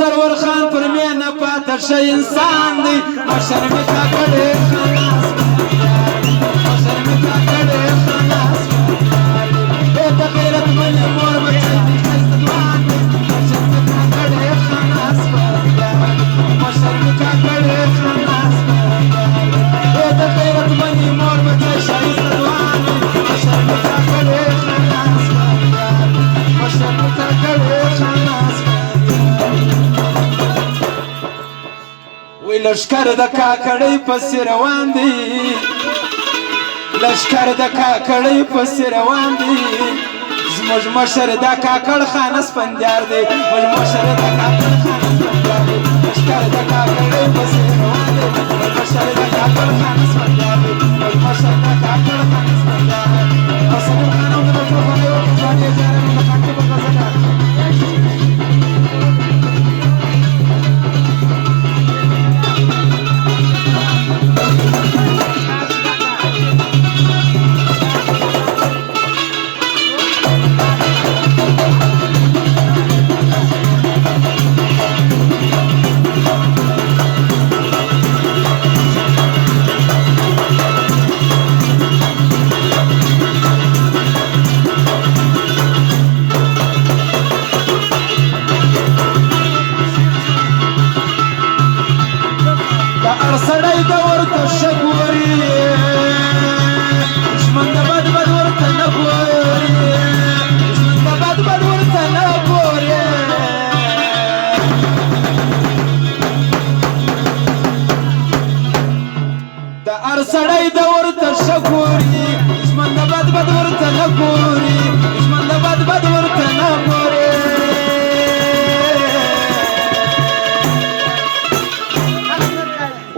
سرور خان پر مینه پاتې ښه انسان دی مشر مې کاکړی خلاص مشر مې کاکړی خلاص د غیرت منې مور بچی دی ښایسته ځوان دی مشر مې کاکړی خلاص مشر مې کاکړی خلاص د غیرت منې مور بچی ښایسته ځوان دی مشر مې کاکړی خلاص مشر مې کاکړی خلاص لشکر د کاکړۍ پسې روان دی لشکر د کاکړۍ پسې روان دی زموږ مشر د کاکړ خان اسفندیار دی زموږ مشر د کاکړ خان اسفندیار دی لشکر د کاکړۍ پسې روان دی زموږ مشر د کاکړ خان اسفندیار دی زموږ مشر د کاکړ خان اسفندیار دی حسن خان او د ټوپانو یو ځواني ځانو د کاکړ په غزا سړی د ورته ښه ګوري دښمن د بد بد ورته نه ګوري دښمن د بد بد ورته نه ګوري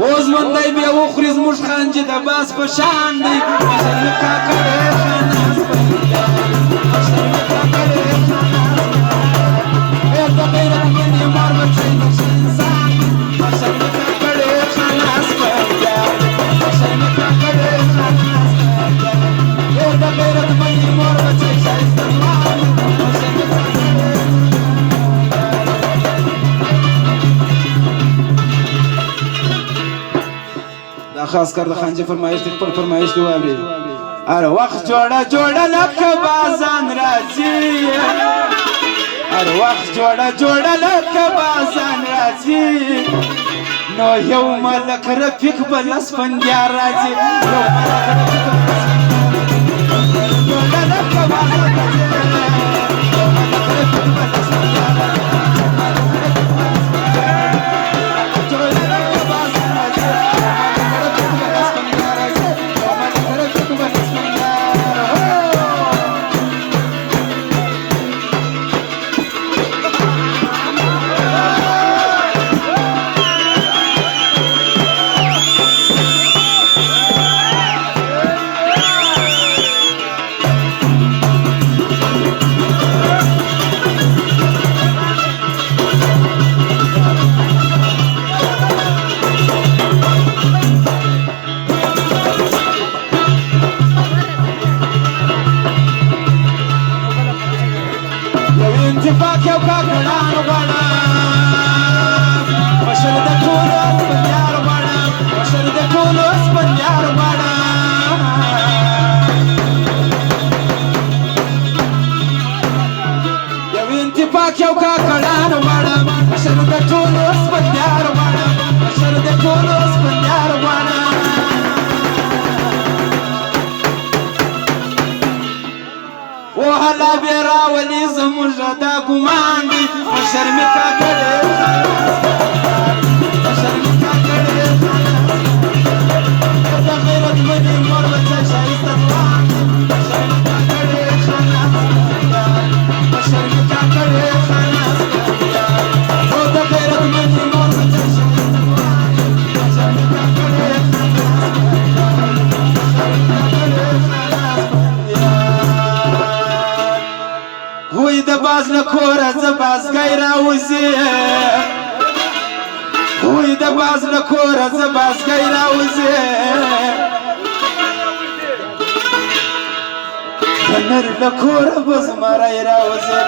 اوس مندی بیا وخوري زموږ خان چې د باس په شان دی مشر مې کاکړی خان مشر مې کاکړی خان د غیرت منې مار بچی د ښه انسان مشر مې کاکړی خان خاص کر د خانجه فرمایش دی خپل فرمایش دی واوري هر وخت جوړه جوړه لکه بازان راځي هر وخت جوړه جوړه لکه بازان راځي نو یو ملک رفیق بل اسفندیار راځي یو ملک رفیق بل اسفندیار جوړه لکه بازان راځي یو ملک رفیق بل اسفندیار راځي اتفاق یو کاکړان غواړم مشر د ټولو اسفندیار غواړم مشر د ټولو اسفندیار غواړم یو اتفاق یو کاکړان غواړم مشر د ټولو اسفندیار غواړم مشر د ټولو اسفندیار غواړم وهلا بیرا ولی زموږ دا ګمان دی مشر مې کاکړی مشر مې کاکړی د غیرت منې مور بچی ښایسته ځوان باز له کوره زه بازګی راوځي وی د باز له کوره زه بازګی راوځي د نر له کوره به زمری راوځي